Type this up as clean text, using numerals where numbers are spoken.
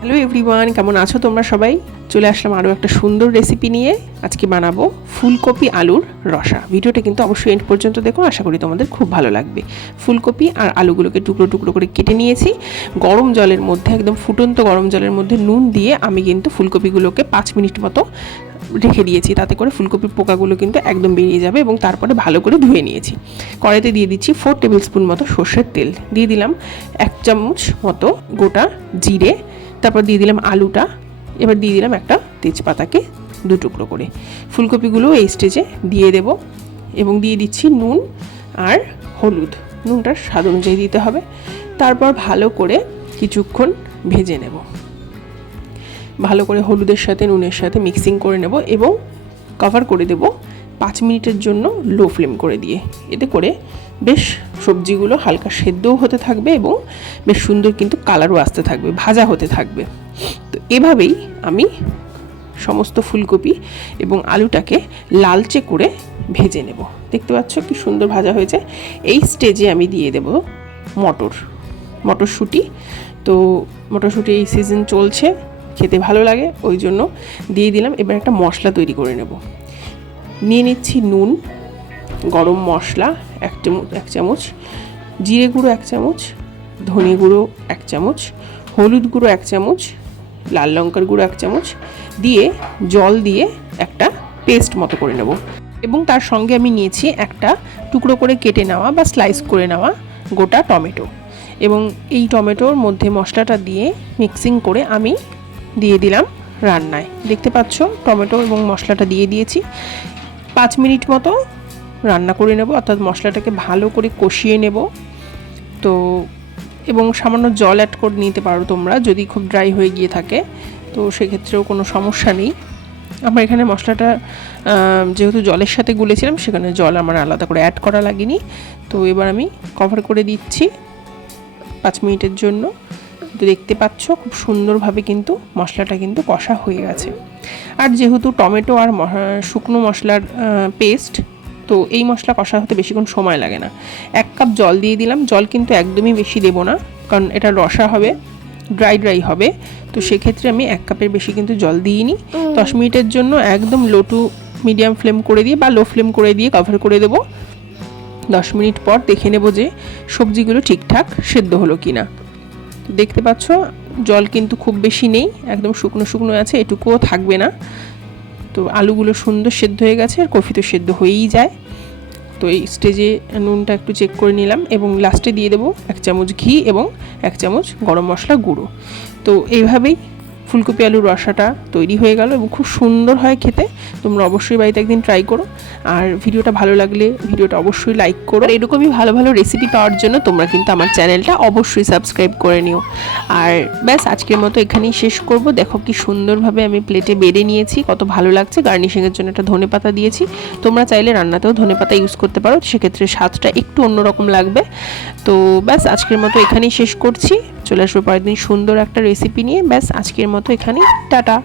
Hello everyone, কেমন আছো তোমরা সবাই? চলে আসলাম আরও একটা সুন্দর রেসিপি নিয়ে। আজকে বানাবো ফুলকপি আলুর রসা। ভিডিওটা কিন্তু অবশ্যই এন্ড পর্যন্ত দেখো, আশা করি তোমাদের খুব ভালো লাগবে। ফুলকপি আর আলুগুলোকে টুকরো টুকরো করে কেটে নিয়েছি। গরম জলের মধ্যে, একদম ফুটন্ত গরম জলের মধ্যে নুন দিয়ে আমি কিন্তু ফুলকপিগুলোকে 5 মিনিট মতো রেখে দিয়েছি। তাতে করে ফুলকপির পোকাগুলো কিন্তু একদম বেরিয়ে যাবে। এবং তারপরে ভালো করে ধুয়ে নিয়েছি। কড়াইতে দিয়ে দিচ্ছি 4 টেবিল স্পুন মতো সর্ষের তেল, দিয়ে দিলাম 1 চামচ মতো গোটা জিরে, তারপর দিয়ে দিলাম আলুটা, এবার দিয়ে দিলাম একটা তেজপাতাকে 2 টুকরো করে। ফুলকপিগুলো এই স্টেজে দিয়ে দেব এবং দিয়ে দিচ্ছি নুন আর হলুদ। নুনটা স্বাদ অনুযায়ী দিতে হবে। তারপর ভালো করে কিছুক্ষণ ভেজে নেব। ভালো করে হলুদের সাথে নুনের সাথে মিক্সিং করে নেব এবং কভার করে দেব 5 মিনিটের জন্য লো ফ্লেম করে দিয়ে। এতে করে বেশ সবজিগুলো হালকা সেদ্ধও হতে থাকবে এবং বেশ সুন্দর কিন্তু কালারও আসতে থাকবে, ভাজা হতে থাকবে। তো এভাবেই আমি সমস্ত ফুলকপি এবং আলুটাকে লালচে করে ভেজে নেব। দেখতে পাচ্ছ কি সুন্দর ভাজা হয়েছে। এই স্টেজে আমি দিয়ে দেব মটরশুঁটি। তো মটরশুঁটি এই সিজন চলছে, খেতে ভালো লাগে, ওই জন্য দিয়ে দিলাম। এবার একটা মশলা তৈরি করে নেব। নিয়ে নিচ্ছি নুন, গরম মশলা 1 চামচ, জিরে গুঁড়ো 1 চামচ, ধনে গুঁড়ো 1 চামচ, হলুদ গুঁড়ো 1 চামচ, লাল লঙ্কার গুঁড়ো 1 চামচ দিয়ে জল দিয়ে একটা পেস্ট মতো করে নেব। এবং তার সঙ্গে আমি নিয়েছি একটা টুকরো করে কেটে নেওয়া বা স্লাইস করে নেওয়া গোটা টমেটো। এবং এই টমেটোর মধ্যে মশলাটা দিয়ে মিক্সিং করে আমি দিয়ে দিলাম রান্নায়। দেখতে পাচ্ছ টমেটো এবং মশলাটা দিয়ে দিয়েছি। 5 মিনিট মতো রান্না করে নেব, অর্থাৎ মশলাটাকে ভালো করে কষিয়ে নেব। তো এবং সামান্য জল অ্যাড করে নিতে পারো তোমরা, যদি খুব ড্রাই হয়ে গিয়ে থাকে তো সেক্ষেত্রেও কোনো সমস্যা নেই। আমার এখানে মশলাটা যেহেতু জলের সাথে গুলেছিলাম, সেখানে জল আমার আলাদা করে অ্যাড করা লাগেনি। তো এবার আমি কভার করে দিচ্ছি 5 মিনিটের জন্য। তো দেখতে পাচ্ছ খুব সুন্দরভাবে কিন্তু মশলাটা কিন্তু কষা হয়ে গেছে। আর যেহেতু টমেটো আর শুকনো মশলার পেস্ট, তো এই মশলা কষা হতে বেশিক্ষণ সময় লাগে না। 1 কাপ জল দিয়ে দিলাম। জল কিন্তু একদমই বেশি দেব না, কারণ এটা রসা হবে, ড্রাই হবে। তো সেক্ষেত্রে আমি 1 কাপের বেশি কিন্তু জল দিইনি। 10 মিনিটের জন্য একদম লো টু মিডিয়াম ফ্লেম করে দিয়ে বা লো ফ্লেম করে দিয়ে কভার করে দেবো। 10 মিনিট পর দেখে নেব যে সবজিগুলো ঠিকঠাক সেদ্ধ হলো কিনা। তো দেখতে পাচ্ছ জল কিন্তু খুব বেশি নেই, একদম শুকনো শুকনো আছে, এটুকুও থাকবে না। তো আলুগুলো সুন্দর সেদ্ধ হয়ে গেছে, আর কফি তো সেদ্ধ হয়েই যায়। তো এই স্টেজে নুনটা একটু চেক করে নিলাম এবং লাস্টে দিয়ে দেবো 1 চামচ ঘি এবং 1 চামচ গরম মশলা গুঁড়ো। তো এইভাবেই ফুলকপি আলুর রসাটা তৈরি হয়ে গেল এবং খুব সুন্দর হয় খেতে। তোমরা অবশ্যই বাড়িতে একদিন ট্রাই করো। আর ভিডিওটা ভালো লাগলে ভিডিওটা অবশ্যই লাইক করো। আর এরকমই ভালো ভালো রেসিপি পাওয়ার জন্য তোমরা কিন্তু আমার চ্যানেলটা অবশ্যই সাবস্ক্রাইব করে নিও। আর ব্যাস আজকের মতো এখানেই শেষ করব। দেখো কি সুন্দরভাবে আমি প্লেটে বেড়ে নিয়েছি, কত ভালো লাগছে। গার্নিশিংয়ের জন্য একটা ধনেপাতা দিয়েছি। তোমরা চাইলে রান্নাতেও ধনেপাতা ইউজ করতে পারো, সেক্ষেত্রে স্বাদটা একটু অন্যরকম লাগবে। তো ব্যাস আজকের মতো এখানেই শেষ করছি। চলে আসবো পরের দিন সুন্দর একটা রেসিপি নিয়ে। ব্যাস আজকের মতো এখানেই, টাটা।